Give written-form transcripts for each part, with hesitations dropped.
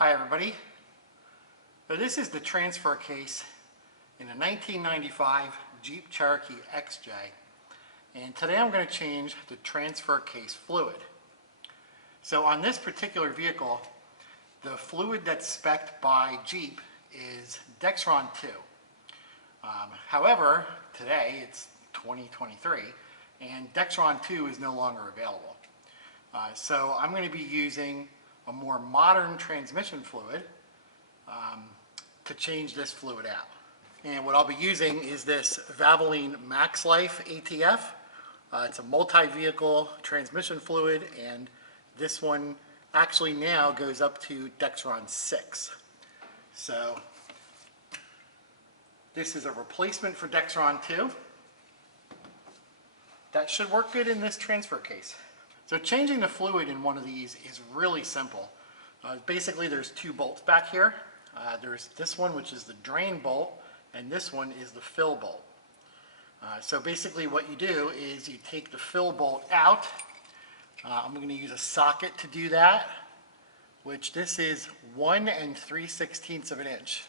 Hi everybody. So this is the transfer case in a 1995 Jeep Cherokee XJ, and today I'm going to change the transfer case fluid. So on this particular vehicle, the fluid that's spec'd by Jeep is DEXRON 2. However, today it's 2023 and DEXRON 2 is no longer available. So I'm going to be using a more modern transmission fluid to change this fluid out. And what I'll be using is this Valvoline ATF. It's a multi-vehicle transmission fluid, and this one actually now goes up to DEXRON 6. So this is a replacement for DEXRON 2. That should work good in this transfer case. So changing the fluid in one of these is really simple. Basically there's two bolts back here. There's this one, which is the drain bolt, and this one is the fill bolt. So basically what you do is you take the fill bolt out. I'm going to use a socket to do that, which this is 1 3/16 of an inch.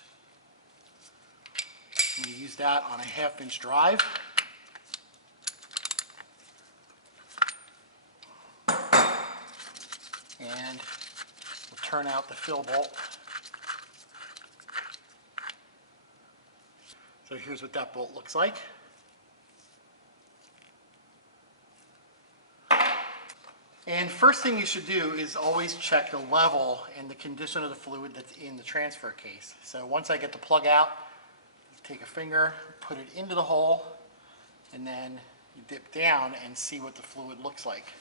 I'm going to use that on a 1/2 inch drive. And we'll turn out the fill bolt. So here's what that bolt looks like. And first thing you should do is always check the level and the condition of the fluid that's in the transfer case. So once I get the plug out, take a finger, put it into the hole, and then you dip down and see what the fluid looks like.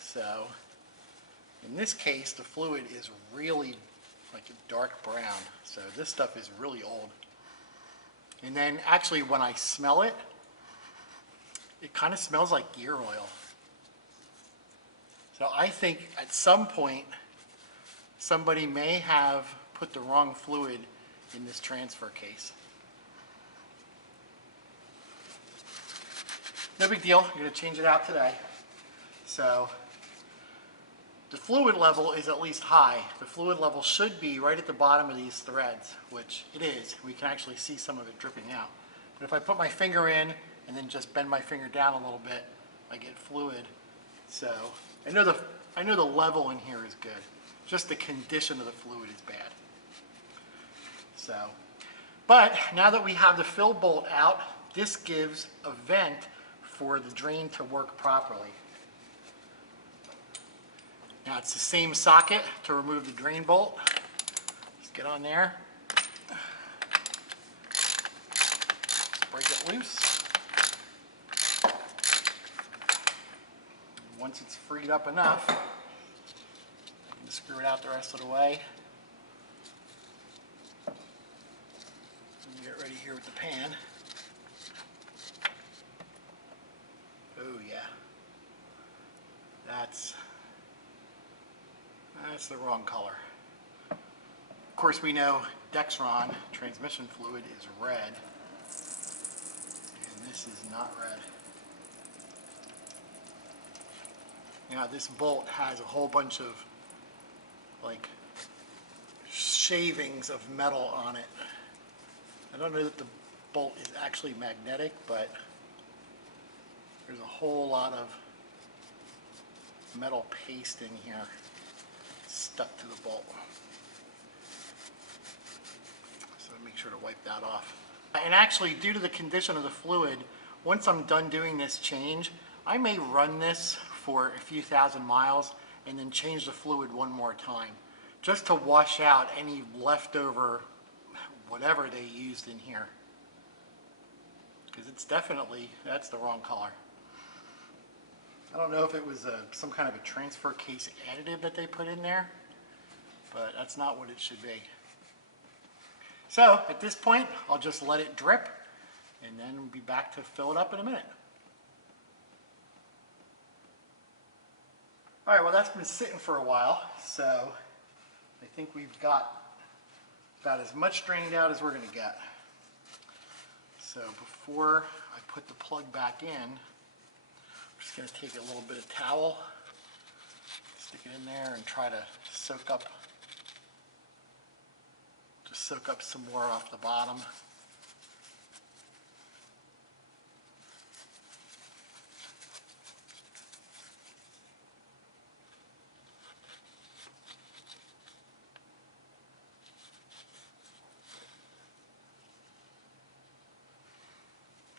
So in this case, the fluid is really like a dark brown. So this stuff is really old. And then actually when I smell it, it kind of smells like gear oil. So I think at some point somebody may have put the wrong fluid in this transfer case. No big deal, I'm going to change it out today. So the fluid level is at least high. The fluid level should be right at the bottom of these threads, which it is. We can actually see some of it dripping out. But if I put my finger in and then just bend my finger down a little bit, I get fluid. So I know the level in here is good. Just the condition of the fluid is bad. So, but now that we have the fill bolt out, this gives a vent for the drain to work properly. Now it's the same socket to remove the drain bolt. Just get on there. Just break it loose. Once it's freed up enough, I can screw it out the rest of the way. And get ready here with the pan. Oh yeah. That's the wrong color. Of course we know DEXRON transmission fluid is red, and this is not red. Now this bolt has a whole bunch of like shavings of metal on it. I don't know that the bolt is actually magnetic, but there's a whole lot of metal paste in here stuck to the bolt. So make sure to wipe that off. And actually, due to the condition of the fluid, once I'm done doing this change, I may run this for a few thousand miles and then change the fluid one more time, just to wash out any leftover whatever they used in here. Because it's definitely, that's the wrong color. I don't know if it was some kind of a transfer case additive that they put in there, but that's not what it should be. So at this point, I'll just let it drip, and then we'll be back to fill it up in a minute. All right, well that's been sitting for a while, so I think we've got about as much drained out as we're going to get. So before I put the plug back in, I'm just going to take a little bit of towel, stick it in there and try to soak up Just soak up some more off the bottom.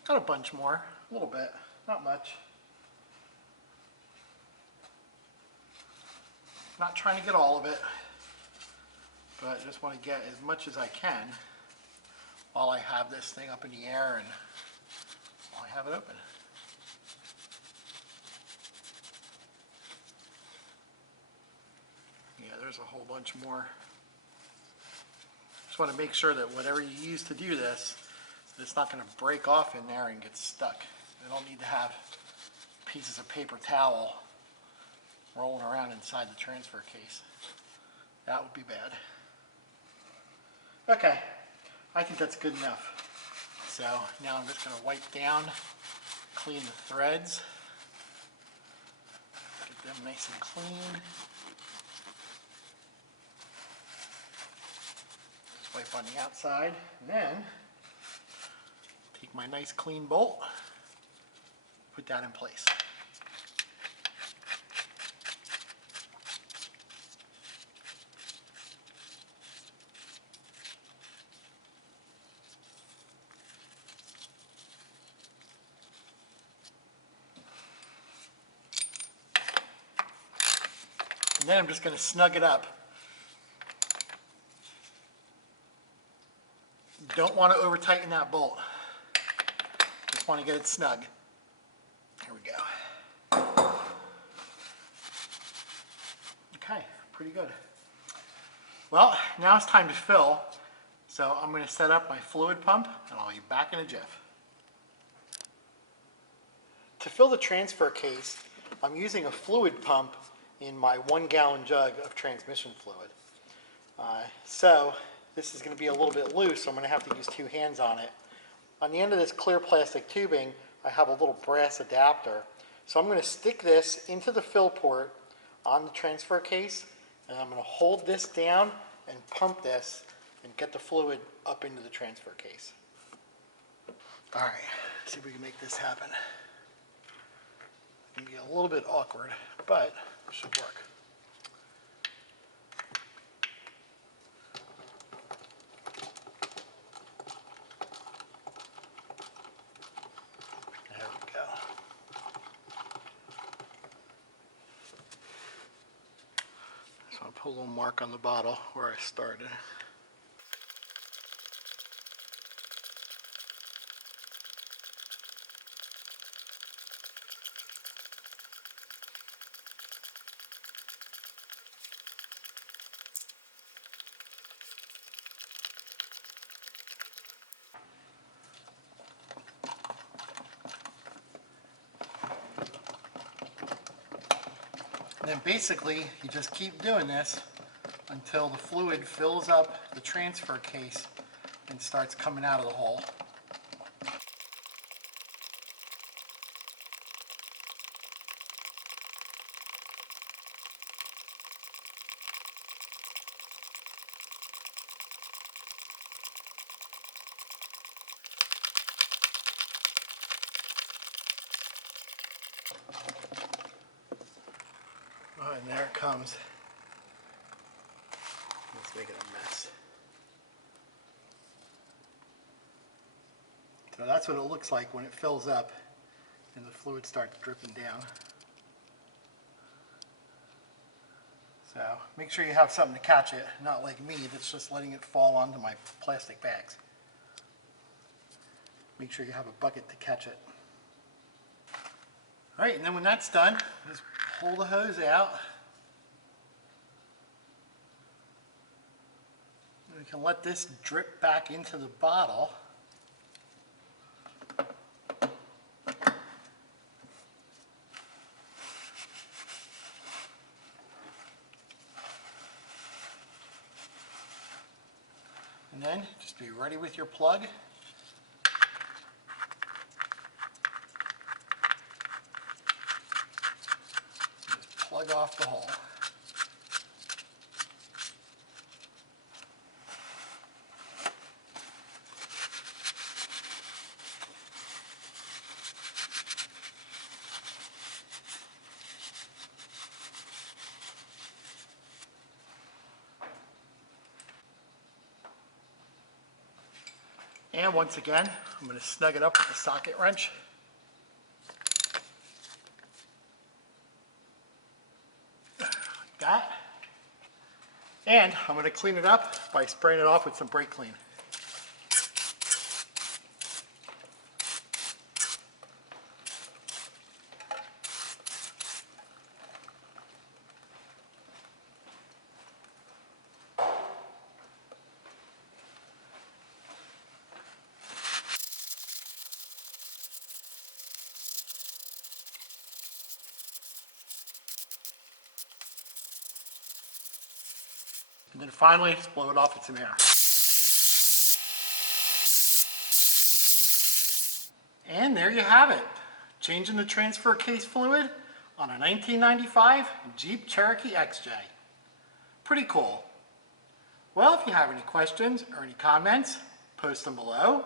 Got a bunch more, a little bit, not much. Not trying to get all of it, but I just want to get as much as I can while I have this thing up in the air and while I have it open. Yeah, there's a whole bunch more. Just want to make sure that whatever you use to do this, it's not going to break off in there and get stuck. You don't need to have pieces of paper towel rolling around inside the transfer case. That would be bad. Okay, I think that's good enough. So now I'm just going to wipe down, clean the threads, get them nice and clean. Just wipe on the outside, and then take my nice clean bolt, put that in place. And then I'm just going to snug it up. Don't want to over tighten that bolt. Just want to get it snug. Here we go. Okay, pretty good. Well, now it's time to fill. So I'm going to set up my fluid pump and I'll be back in a jiff. To fill the transfer case, I'm using a fluid pump in my 1 gallon jug of transmission fluid. So this is going to be a little bit loose, so I'm going to have to use 2 hands on it. On the end of this clear plastic tubing, I have a little brass adapter. So I'm going to stick this into the fill port on the transfer case, and I'm going to hold this down and pump this and get the fluid up into the transfer case. All right, see if we can make this happen. It's going to be a little bit awkward, but it should work. There we go. So I'll put a little mark on the bottle where I started. And then basically, you just keep doing this until the fluid fills up the transfer case and starts coming out of the hole. Oh, and there it comes. Let's make it a mess. So that's what it looks like when it fills up and the fluid starts dripping down. So make sure you have something to catch it, not like me that's just letting it fall onto my plastic bags. Make sure you have a bucket to catch it. All right, and then when that's done, just pull the hose out. And we can let this drip back into the bottle. And then just be ready with your plug. Just plug off the hole. And once again, I'm going to snug it up with the socket wrench. Like that. And I'm going to clean it up by spraying it off with some brake clean. And then finally, just blow it off with some air. And there you have it. Changing the transfer case fluid on a 1995 Jeep Cherokee XJ. Pretty cool. Well, if you have any questions or any comments, post them below.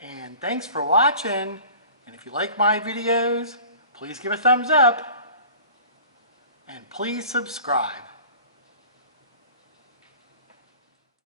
And thanks for watching. And if you like my videos, please give a thumbs up. And please subscribe.